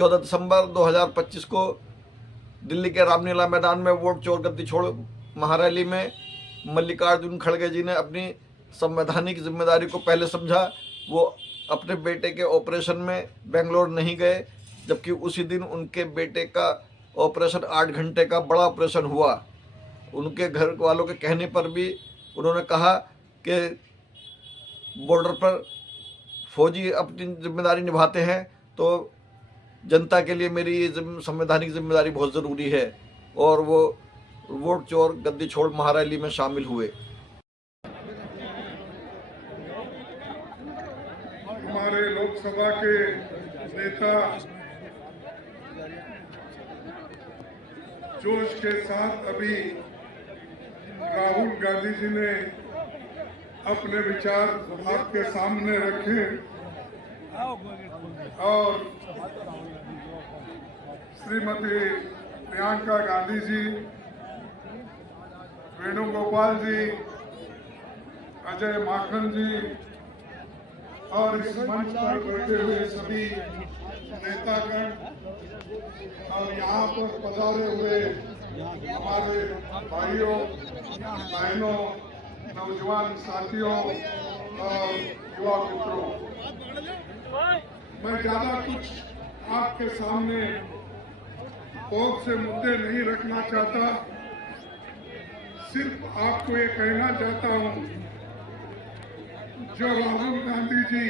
14 दिसंबर 2025 को दिल्ली के रामलीला मैदान में वोट चोर गद्दी छोड़ महारैली में मल्लिकार्जुन खड़गे जी ने अपनी संवैधानिक जिम्मेदारी को पहले समझा। वो अपने बेटे के ऑपरेशन में बेंगलोर नहीं गए, जबकि उसी दिन उनके बेटे का ऑपरेशन 8 घंटे का बड़ा ऑपरेशन हुआ। उनके घर वालों के कहने पर भी उन्होंने कहा कि बॉर्डर पर फौजी अपनी जिम्मेदारी निभाते हैं, तो जनता के लिए मेरी ये संवैधानिक जिम्मेदारी बहुत ज़रूरी है, और वो वोट चोर गद्दी छोड़ महारैली में शामिल हुए। हमारे लोकसभा के नेता जोश के साथ अभी राहुल गांधी जी ने अपने विचार आपके सामने रखे और श्रीमती प्रियंका गांधी जी, वेणुगोपाल जी, अजय माखन जी और इस मंच पर बैठे हुए सभी नेतागण और यहाँ पर पधारे हुए हमारे भाइयों बहनों, नौजवान साथियों और युवा मित्रों, मैं ज्यादा कुछ आपके सामने बहुत से मुद्दे नहीं रखना चाहता। सिर्फ आपको ये कहना चाहता हूँ, जो राहुल गांधी जी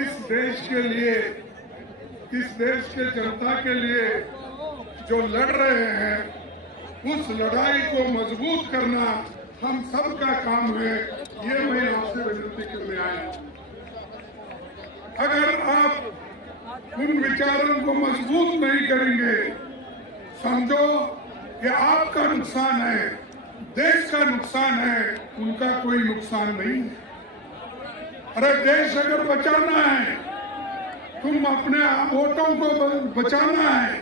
इस देश के लिए, इस देश के जनता के लिए जो लड़ रहे हैं, उस लड़ाई को मजबूत करना हम सब का काम है। ये मैं आपसे विनती करने आया। अगर आप उन विचारों को मजबूत नहीं करेंगे, समझो ये आपका नुकसान है, देश का नुकसान है, उनका कोई नुकसान नहीं है। अरे देश अगर बचाना है, तुम अपने वोटों को बचाना है,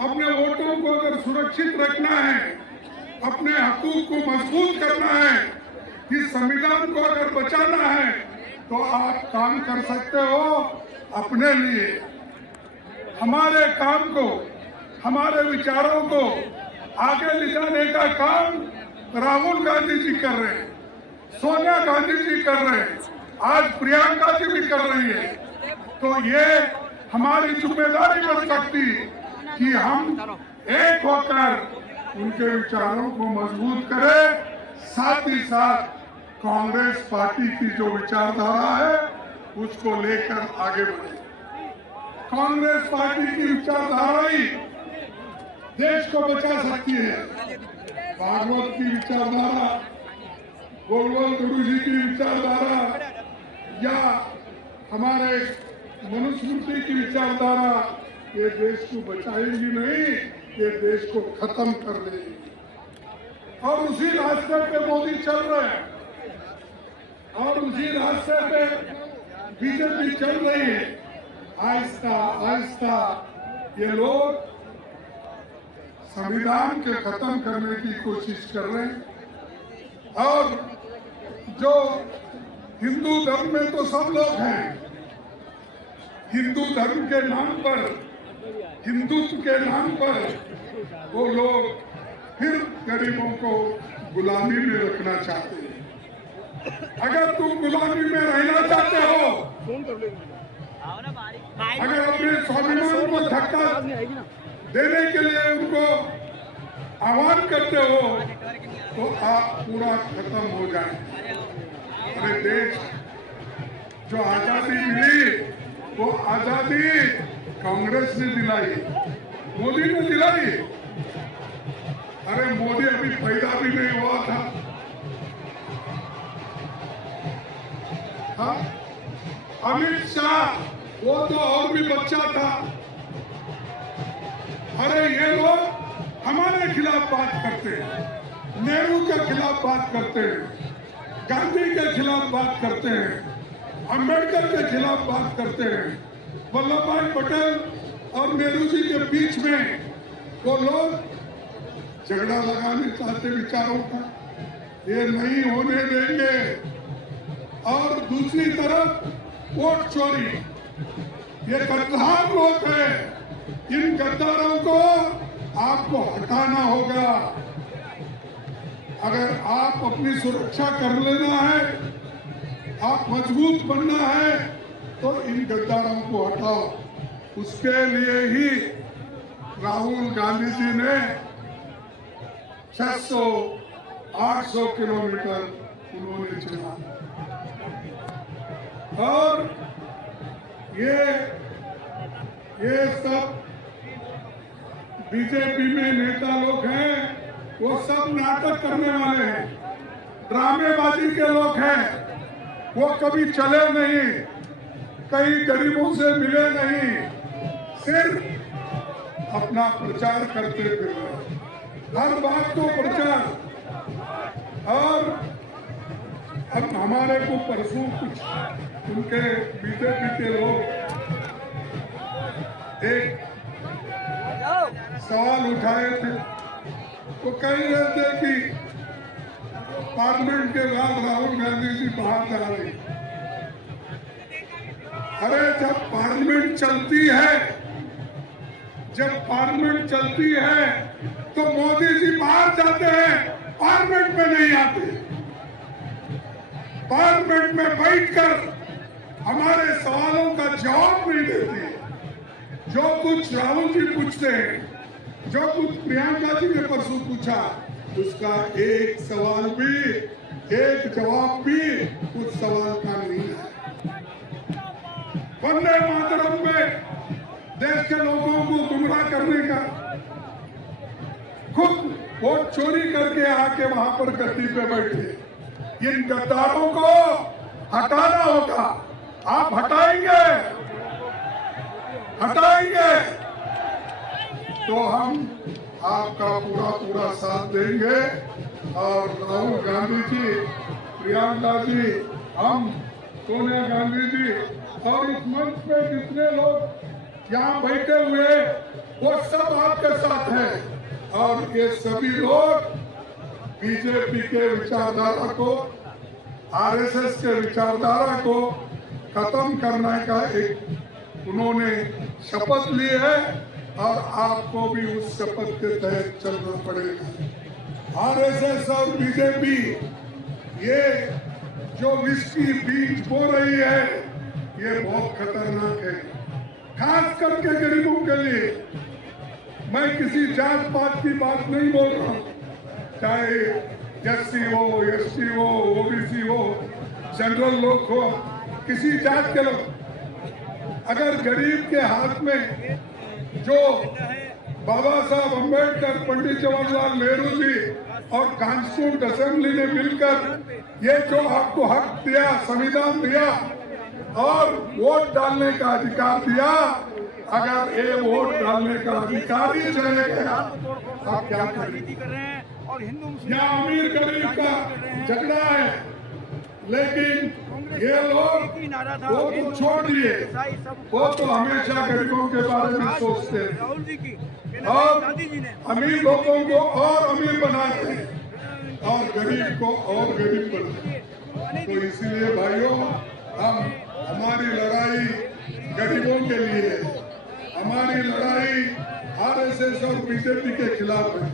अपने वोटों को अगर सुरक्षित रखना है, अपने हकूक को मजबूत करना है, इस संविधान को अगर बचाना है, तो आप काम कर सकते हो अपने लिए। हमारे काम को, हमारे विचारों को आगे ले जाने का काम राहुल गांधी जी कर रहे हैं, सोनिया गांधी जी कर रहे हैं, आज प्रियंका जी भी कर रही है। तो ये हमारी जिम्मेदारी बन सकती कि हम एक होकर उनके विचारों को मजबूत करें, साथ ही साथ कांग्रेस पार्टी की जो विचारधारा है उसको लेकर आगे बढ़े। कांग्रेस पार्टी की विचारधारा ही देश को बचा सकती है। भागवत की विचारधारा, गोलवाल गुरु जी की विचारधारा या हमारे मनुस्मृति की विचारधारा ये देश को बचाएगी नहीं, ये देश को खत्म कर देगी। और उसी रास्ते पे मोदी चल रहे हैं और उसी रास्ते पे बीजेपी चल रही है। आहिस्ता आहिस्ता ये लोग संविधान के खत्म करने की कोशिश कर रहे हैं। और जो हिंदू धर्म में तो सब लोग हैं, हिंदू धर्म के नाम पर, हिंदुत्व के नाम पर वो लोग फिर गरीबों को गुलामी में रखना चाहते हैं। अगर तुम गुलामी में रहना चाहते हो, अगर अपने स्वाभिमान को धक्का देने के लिए उनको आह्वान करते हो, तो आप पूरा खत्म हो जाए। अरे देश जो आजादी मिली, वो आजादी कांग्रेस ने दिलाई, मोदी ने दिलाई। अरे मोदी अभी पैदा भी नहीं हुआ था। हाँ? अमित शाह वो तो और भी बच्चा था। अरे ये लोग हमारे खिलाफ बात करते हैं, नेहरू के खिलाफ बात करते हैं, गांधी के खिलाफ बात करते हैं, अंबेडकर के खिलाफ बात करते हैं। वल्लभ भाई पटेल और नेहरू जी के बीच में वो लोग झगड़ा लगाने चाहते विचारों का, ये नहीं होने देंगे। और दूसरी तरफ वोट चोरी, ये गद्दार लोग हैं। इन गद्दारों को आपको हटाना होगा। अगर आप अपनी सुरक्षा कर लेना है, आप मजबूत बनना है, तो इन गद्दारों को हटाओ। उसके लिए ही राहुल गांधी जी ने 600-800 किलोमीटर उन्होंने चला। और ये सब बीजेपी में नेता लोग हैं, वो सब नाटक करने वाले हैं, ड्रामेबाजी के लोग हैं। वो कभी चले नहीं, कई गरीबों से मिले नहीं, सिर्फ अपना प्रचार करते फिर हर बात को प्रचार। और अब हमारे को परसों कुछ उनके बीजेपी के लोग एक सवाल उठाए थे। वो कह रहे थे कि पार्लियामेंट के बाद राहुल गांधी जी बाहर जा रहे। अरे जब पार्लियामेंट चलती है तो मोदी जी बाहर जाते हैं, पार्लियामेंट में नहीं आते। पार्लियामेंट में बैठकर हमारे सवालों का जवाब नहीं देती। जो कुछ राहुल जी पूछते हैं, जो कुछ प्रियंका जी ने परसों पूछा, उसका एक सवाल भी, एक जवाब भी उस सवाल का नहीं है। वंदे मातरम में देश के लोगों को गुमराह करने का, खुद वोट चोरी करके आके वहां पर गद्दी पे बैठे। इन गद्दारों को हटाना होगा। आप हटाएंगे तो हम आपका पूरा साथ देंगे। और राहुल गांधी जी, प्रियंका जी, हम सोनिया गांधी जी और इस मंच पे जितने लोग यहाँ बैठे हुए, वो सब आपके साथ हैं। और ये सभी लोग बीजेपी के विचारधारा को, आरएसएस के विचारधारा को खत्म करने का एक उन्होंने शपथ ली है। और आपको भी उस शपथ के तहत चलना पड़ेगा। आरएसएस और बीजेपी ये जो विष की बीज बो रही है, ये बहुत खतरनाक है, खास करके गरीबों के लिए। मैं किसी जात पात की बात नहीं बोल रहा हूँ, चाहे एससी हो, एसटी हो, ओबीसी हो, जनरल लोग हो, किसी जात के लोग। अगर गरीब के हाथ में जो बाबा साहब अम्बेडकर, पंडित जवाहरलाल नेहरू जी और कॉन्स्टिट्यूंट असेंबली ने मिलकर ये जो आपको हक दिया, संविधान दिया और वोट डालने का अधिकार दिया, अगर ये वोट डालने का अधिकार ही चले गया, आप क्या करेंगे? यहाँ अमीर गरीब का झगड़ा है, लेकिन ये लोग वो तो छोड़ दिए, वो तो हमेशा गरीबों के बारे में सोचते हैं और अमीर लोगों को और अमीर बनाते हैं और गरीब को और गरीब बनाते हैं। तो इसीलिए भाइयों, हमारी लड़ाई गरीबों के लिए है। हमारी लड़ाई आरएसएस और बीजेपी के खिलाफ है।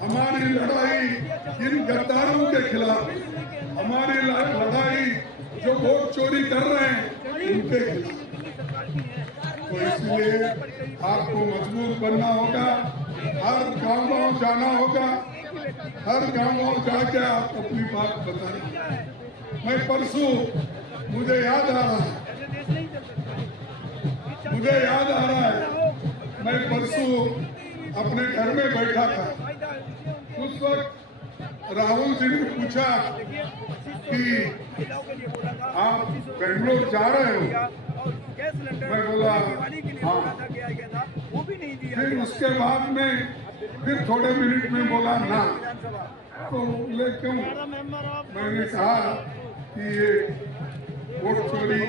हमारी लड़ाई इन गद्दारों के खिलाफ है। हमारी लड़ाई जो वोट चोरी कर रहे हैं उनके खिलाफ। तो इसलिए आपको मजबूत बनना होगा, हर गांव जाना होगा, हर गांव जाके आप अपनी बात बताएं। मैं परसों, मुझे याद आ रहा है, मैं परसों अपने घर में बैठा था। उस वक्त राहुल जी ने पूछा कि आप बेंगलोर जा रहे हो? मैं बोला हाँ। फिर उसके बाद में फिर थोड़े मिनट में बोला ना। तो बोले क्यों? मैंने कहा कि ये वोट चोरी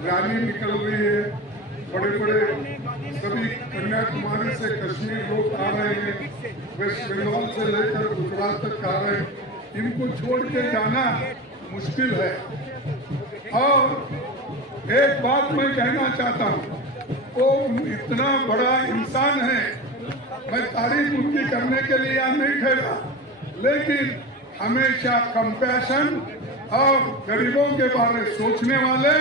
रैली निकल रही है, बड़े बड़े सभी कन्याकुमारी से कश्मीर लोग आ रहे हैं, वेस्ट बंगाल से लेकर गुजरात तक आ रहे हैं, इनको छोड़ के जाना मुश्किल है। और एक बात मैं कहना चाहता हूँ, वो इतना बड़ा इंसान है, मैं तारीफ उनकी करने के लिए यहाँ नहीं ठहरा, लेकिन हमेशा कंपैशन और गरीबों के बारे में सोचने वाले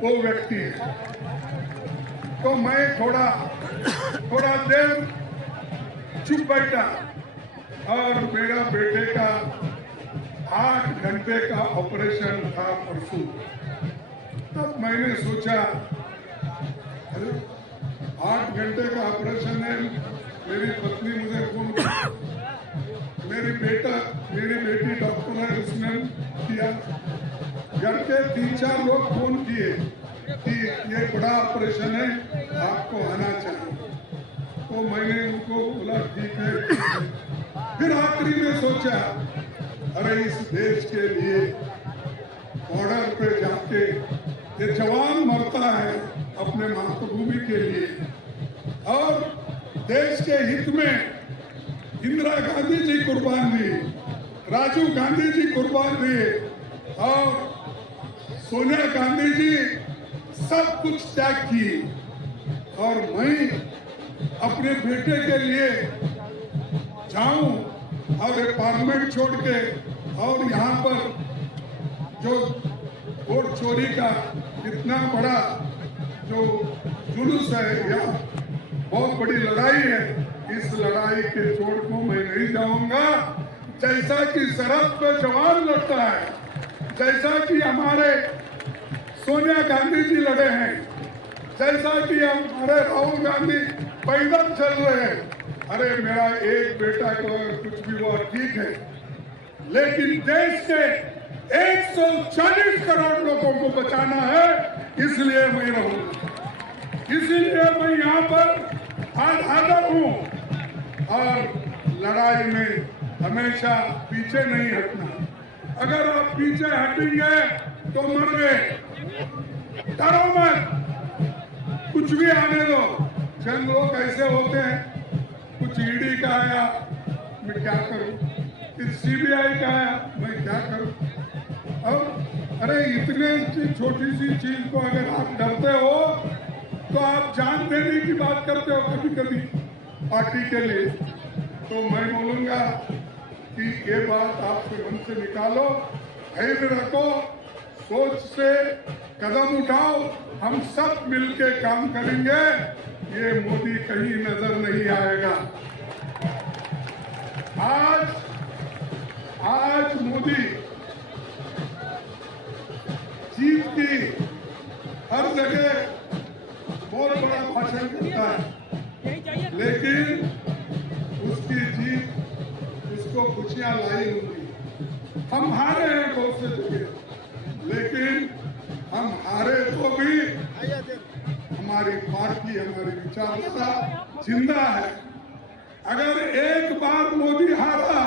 वो व्यक्ति है। तो मैं थोड़ा देर चुप बैठा और मेरा बेटे का 8 घंटे का ऑपरेशन था परसों। तब मैंने सोचा, अरे 8 घंटे का ऑपरेशन है। मेरी पत्नी मुझे फोन की, मेरी बेटी डॉक्टर है, उसने किया। घर के 3-4 लोग फोन किए कि ये बड़ा ऑपरेशन है, आपको आना चाहिए। तो मैंने उनको बोला ठीक है। फिर आखिरी में सोचा, अरे इस देश के लिए बॉर्डर पे जाके ये जवान मरता है अपने मातृभूमि के लिए, और देश के हित में इंदिरा गांधी जी कुर्बान दिए, राजीव गांधी जी कुर्बान दिए, और सोनिया गांधी जी सब कुछ त्याग किए, और मैं अपने बेटे के लिए जाऊं और पार्लियामेंट छोड़ के और यहाँ पर जो वोट चोरी का इतना बड़ा जो जुलूस है या बहुत बड़ी लड़ाई है, इस लड़ाई के छोड़ को मैं नहीं जाऊंगा। जैसा कि सरहद पर जवान लड़ता है, जैसा कि हमारे सोनिया गांधी जी लड़े हैं, जैसा कि हमारे राहुल गांधी पैदल चल रहे हैं। अरे मेरा एक बेटा को कुछ भी हुआ ठीक है, लेकिन देश के 140 करोड़ लोगों को बचाना है, इसलिए मैं रहूंगा। इसीलिए मैं यहाँ पर आज हाजिर हूँ, और लड़ाई में हमेशा पीछे नहीं हटना। अगर आप पीछे हटेंगे तो मर गए। डरो मत, कुछ भी आने दो। चंद लोग ऐसे होते हैं, कुछ ईडी का आया मैं क्या करूं, कुछ सीबीआई का आया मैं क्या करूं। अब अरे इतने छोटी सी चीज को अगर आप डरते हो तो आप जान देने की बात करते हो कभी कभी पार्टी के लिए। तो मैं बोलूंगा कि ये बात आपके मन से निकालो, धैर्य रखो, सोच से कदम उठाओ, हम सब मिलके काम करेंगे। ये मोदी कहीं नजर नहीं आएगा। आज मोदी जीत की हर जगह बहुत बड़ा भाषण करता है, लेकिन उसकी जीत उसको खुशियां लाई होंगी। हम हारे हैं बहुत से जगह, लेकिन हम हारे तो भी हमारी पार्टी, हमारी विचारधारा जिंदा है। अगर एक बार मोदी हारा,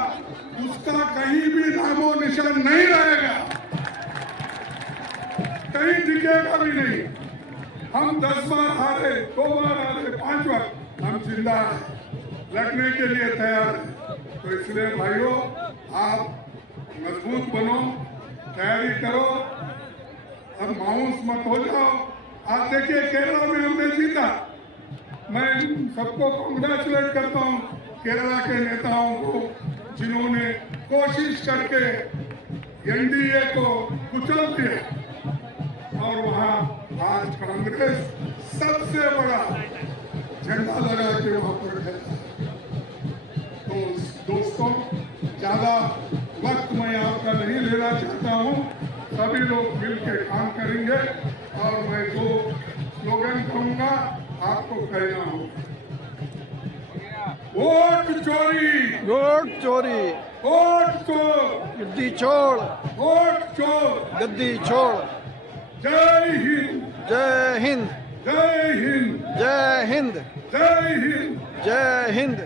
उसका कहीं भी नामो निशान नहीं रहेगा, कहीं दिखेगा भी नहीं। हम 10 बार हारे, 2 बार हारे, 5 बार, हम जिंदा हैं, लड़ने के लिए तैयार हैं। तो इसलिए भाइयों, आप मजबूत बनो, तैयारी करो, अब मायूस मत हो जाओ। आप देखिए केरला में हमने जीता, मैं सबको कांग्रेचुलेट करता हूँ केरला के नेताओं को, जिन्होंने कोशिश करके एनडीए को कुचल दिया, और वहाँ आज कांग्रेस सबसे बड़ा झंडा लगा के वहाँ पर है। तो दोस्तों, ज्यादा वक्त मैं आपका नहीं लेना चाहता हूँ, सभी लोग मिलकर काम करेंगे, और मैं 2 स्लोगन कहूंगा, आपको कहना होगा। वोट चोरी, वोट चोरी, वोट चोर, गद्दी छोड़, वोट चोर, गद्दी छोड़। जय हिंद, जय हिंद, जय हिंद, जय हिंद, जय हिंद, जय हिंद।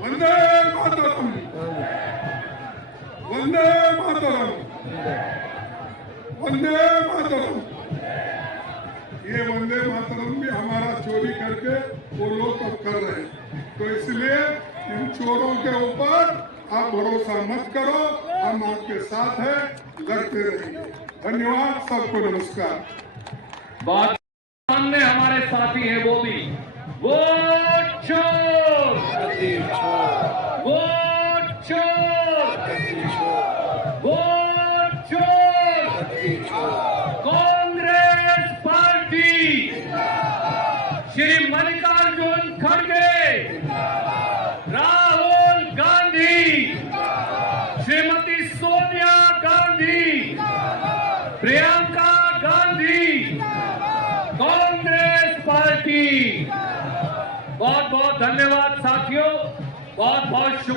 वंदे मातरम, वंदे मातरम, वंदे मातरम। ये वंदे मातरम भी हमारा चोरी करके वो लोग अब कर रहे हैं। तो इसलिए इन चोरों के ऊपर आप भरोसा मत करो, हम आपके साथ हैं, लड़ते रहेंगे। धन्यवाद, सबको नमस्कार। सामने हमारे साथी हैं, वो भी वोट चोर, वोट चोर, वोट चोर, कांग्रेस पार्टी, श्री मल्लिकार्जुन खड़गे, राहुल गांधी, श्रीमती सोनिया गांधी, प्रियंका गांधी, कांग्रेस पार्टी। बहुत बहुत धन्यवाद साथियों, बहुत बहुत शुक्रिया।